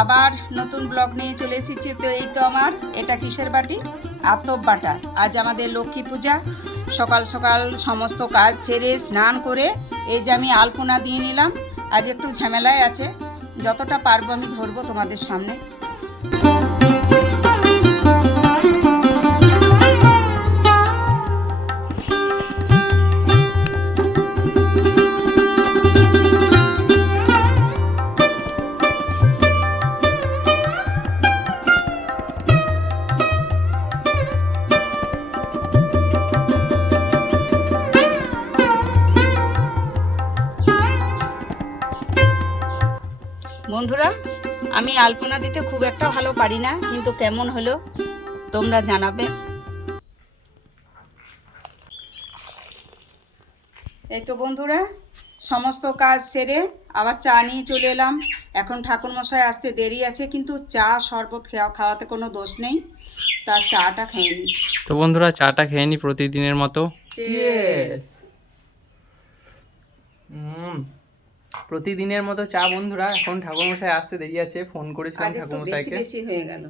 আবার নতুন ব্লগ নিয়ে চলে এসেছি। তো এই তো আমার, এটা কিসের বাটি? আতপ বাটা। আজ আমাদের লক্ষ্মী পূজা। সকাল সকাল সমস্ত কাজ সেরে স্নান করে এই যে আমি আলপনা দিয়ে নিলাম। আজ একটু ঝামেলায় আছে। যতটা পারব আমি ধরবো তোমাদের সামনে। আমি আলপনা দিতে খুব একটা ভালো পারি না কিন্তু কেমন হলো তোমরা জানাবে। এই তো বন্ধুরা সমস্ত কাজ সেরে আবার চা নিয়ে চলে এলাম। এখন ঠাকুরমশাই আসতে দেরি আছে কিন্তু চা শরবত খাওয়া খাওয়াতে কোনো দোষ নেই। তার চাটা খেয়ে নি। তো বন্ধুরা চাটা খেয়ে নি প্রতিদিনের মতো। Cheers! প্রতিদিনের মতো চা বন্ধুরা এখন ঠাকুরমশাই আসতে দেরি আছে ফোন করেছিলাম ঠাকুরমশাইকে। বেশি হয়ে গেল।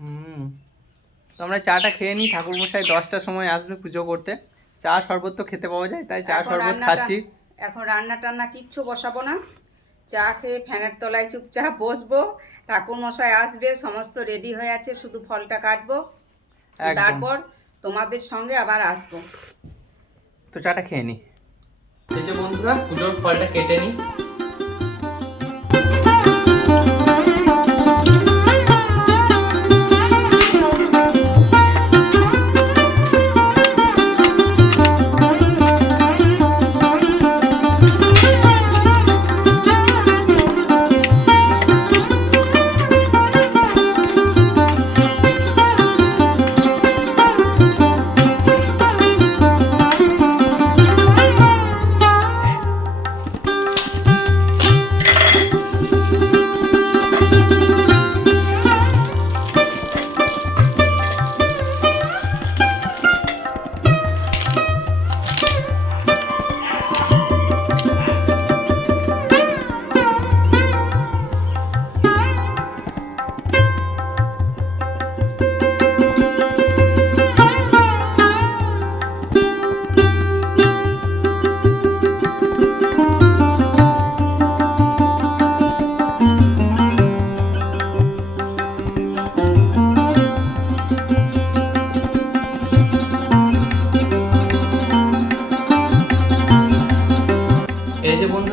হুম। তো আমরা চাটা খেয়ে নিই ঠাকুরমশাই দশটার সময় আসবে পুজো করতে। চা শরবত তো খেতে পাওয়া যায় তাই চা শরবত খাচ্ছি। এখন রান্না টান্না কিচ্ছু বসাবো না। চা খেয়ে ফ্যানের তলায় চুপচাপ বসবো। ঠাকুর মশাই আসবে সমস্ত রেডি হয়ে আছে শুধু ফলটা কাটবো। তারপর তোমাদের সঙ্গে আবার আসব। তো চাটা খেয়ে নিই। এই যে বন্ধুরা পুজোর ফলটা কেটে নিই।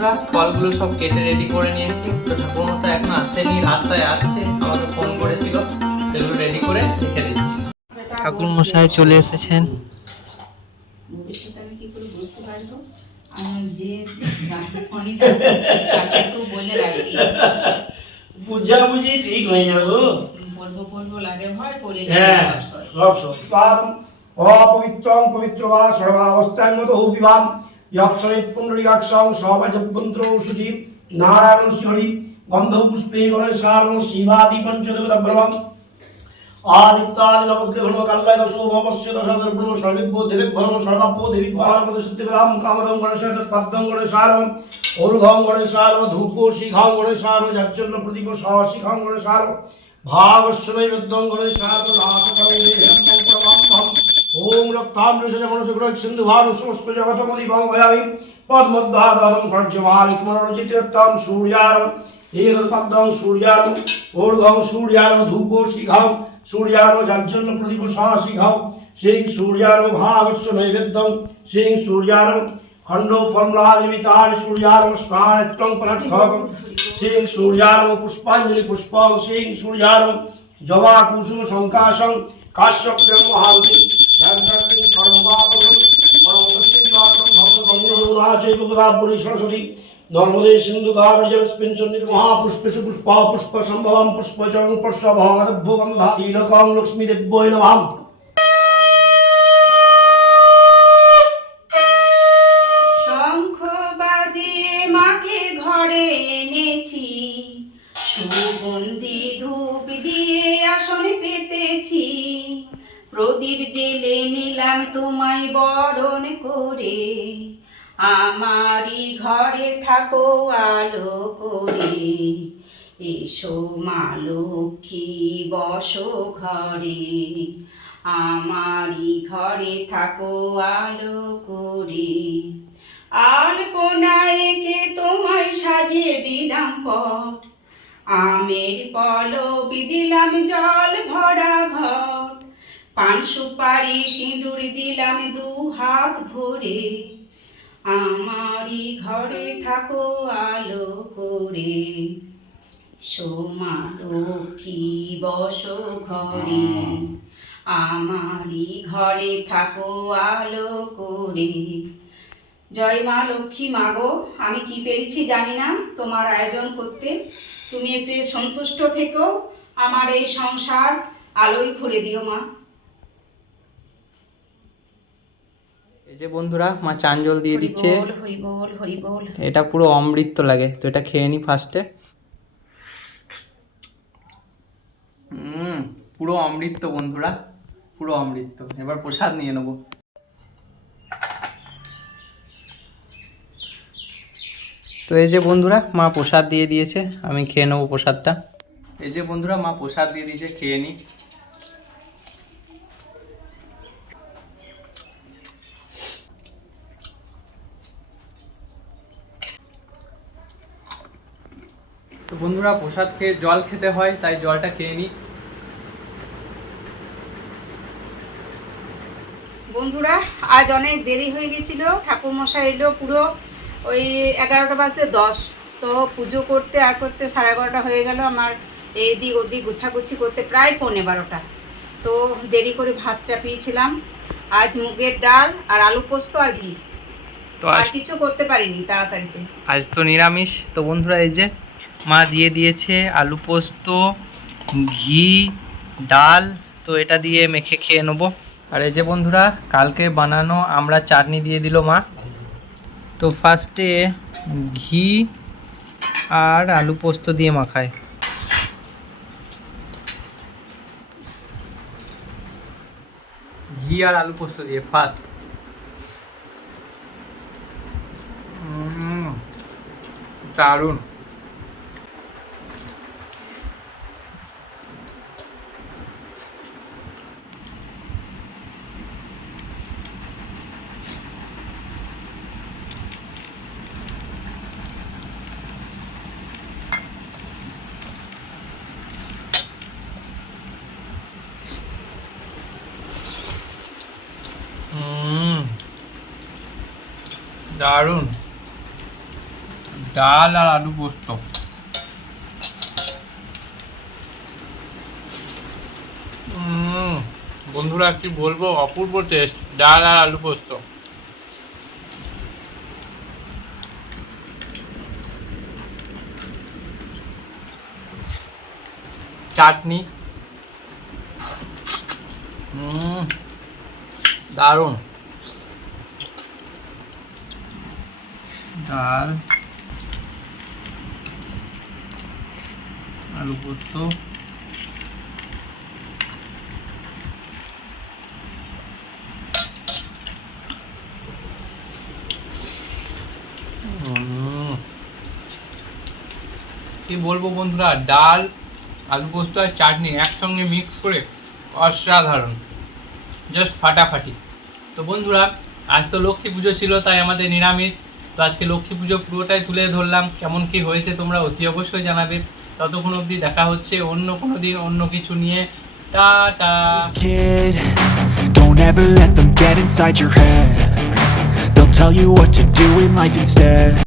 বন্ধুরা ফলগুলো সব কেটে রেডি করে নিয়েছি। তো ঠাকুরমশাই এখন আসেনি রাস্তায় আসছে আমাকে ফোন করেছিল সেগুলো রেডি করে রেখে দিচ্ছি। ঠাকুরমশাই চলে এসেছেন। বুঝাবুঝি ঠিক হয়ে যাবে বলব বলব লাগে ভয় পড়ে হ্যাঁ সব সময়। সব সব অপবিত্রং পবিত্র বা সর্বাবস্থাঙ্গত বিভাম যক্ষরিত পুণ্ডরীকাক্ষং সবাজপন্ত্র শুচি নারায়ণ, শিহরি গন্ধ পুষ্পে গণেশারণ শিবাদি পঞ্চদেবতা ব্রহ্ম। আদিত্যাদি নবগ্রহ কাল্লায় দশ ভবস্য দশাদর ব্রহ্ম সর্বেভ্য দেবেভ্য সর্বাপ্য দেবী ভগবানপদ সুদেবাম কামদম গণেশায় তৎপাদ্যম গণেশারণ ঔর্ঘম গণেশারণ ধূপ, শিখাম গণেশারণ ओम लक्तामृषज मनुषग्र सिंधुभानु समस्त जगतमधि भं भयामि पद्मद्भादादं खड्जमालिकमरुचितिरत्तां सूर्यारं, एतत्पद्मं सूर्यारं ओर्घं सूर्यारं, धूपो सूर्यार सूर्यारो प्रदीप प्रतिपसा शिखं सिंह सूर्यार भाव विश्व नैवेद्यम सिंह सूर्यार खंडो फलमलादिवितार सूर्यार स्नानत्वं पनठकं सिंह सूर्यार पुष्पांजलि पुष्पां सिंह सूर्यार जवा कुसुम शङ्काशं काश्यप्यं महारुति সরস্বতী, নর্মদে সিন্ধু কাবেরী জলস্পিঞ্চন্দি মহাপুষ্পেষু পুষ্প পুষ্প সম্ভবম পুষ্পচরং পর্ষ ভগবন্ধা তিলকং লক্ষ্মী দেব্যই নমঃ। প্রদীপ জেলে নিলাম তোমায় বরণ করে। আমারই ঘরে থাকো আলো করে। এসো মা লক্ষ্মী, বসো ঘরে। আমারই ঘরে থাকো আলো করে। আলপনায় এঁকে তোমায় সাজিয়ে দিলাম পট। আমের পলবি দিলাম জল ভরা ঘট পান সুপারি সিঁদুর দিলাম দু হাত ভরে। আমারই ঘরে থাকো আলো করে। সোমা লক্ষ্মী বসো ঘরে আমারই ঘরে থাকো আলো করে। জয় মা লক্ষ্মী মাগো আমি কি পেরেছি জানি না তোমার আয়োজন করতে। তুমি এতে সন্তুষ্ট থেকো, আমার এই সংসার আলোয় ভরে দিও মা। এই যে বন্ধুরা মা চান জল দিয়ে দিচ্ছে। এটা পুরো অমৃত লাগে তো এটা খেয়ে নি ফার্স্টে হুম পুরো অমৃত বন্ধুরা পুরো অমৃত। এবার প্রসাদ নিয়ে নেব। তো এই যে বন্ধুরা মা প্রসাদ দিয়ে দিয়েছে আমি খেয়ে নেব প্রসাদটা। এই যে বন্ধুরা মা প্রসাদ দিয়ে দিয়েছে খেয়ে নি। তো বন্ধুরা প্রসাদ খেয়ে জল খেতে হয় তাই জলটা খেয়ে নিই। বন্ধুরা আজ অনেক দেরি হয়ে গেছিল ঠাকুরমশাই এলো পুরো ওই এগারোটা বাজতে দশ। তো পুজো করতে আর করতে সাড়ে এগারোটা হয়ে গেল আমার এদিক ওদিক গুছাগুছি করতে প্রায় পৌনে বারোটা। তো দেরি করে ভাত চাপিয়েছিলাম। আজ মুগের ডাল আর আলু পোস্ত আর ঘি। তো আর কিছু করতে পারিনি তাড়াতাড়িতে। আজ তো নিরামিষ। তো বন্ধুরা এই যে মা দিয়ে দিয়েছে আলু পোস্ত, ঘি, ডাল, তো এটা দিয়ে মেখে খেয়ে নেব। আর এই যে বন্ধুরা, কালকে বানানো আমরা চাটনি দিয়ে দিল মা। তো ফার্স্টে ঘি আর আলু পোস্ত দিয়ে মাখায়। ঘি আর আলু পোস্ত দিয়ে ফার্স্ট দারুণ। দারুণ। ডাল আর আলু পোস্ত। বন্ধুরা, কি বলব? অপূর্ব টেস্ট ডাল আর আলু পোস্ত। চাটনি। দারুণ। ডাল আলু পোস্ত। কি বলব বন্ধুরা, ডাল, আলু পোস্ত আর চাটনি একসঙ্গে মিক্স করে অসাধারণ। জাস্ট ফাটাফাটি। তো বন্ধুরা, আজ তো লক্ষ্মী পুজো ছিল, তাই আমাদের নিরামিষ। তো আজকে লক্ষ্মী পুজো পুরোটাই তুলে ধরলাম কেমন কি হয়েছে তোমরা অতি অবশ্যই জানাবে ততক্ষণ অবধি দেখা হচ্ছে অন্য কোনো দিন, অন্য কিছু নিয়ে tata Don't ever let them get inside your head. They'll tell you what to do in life instead.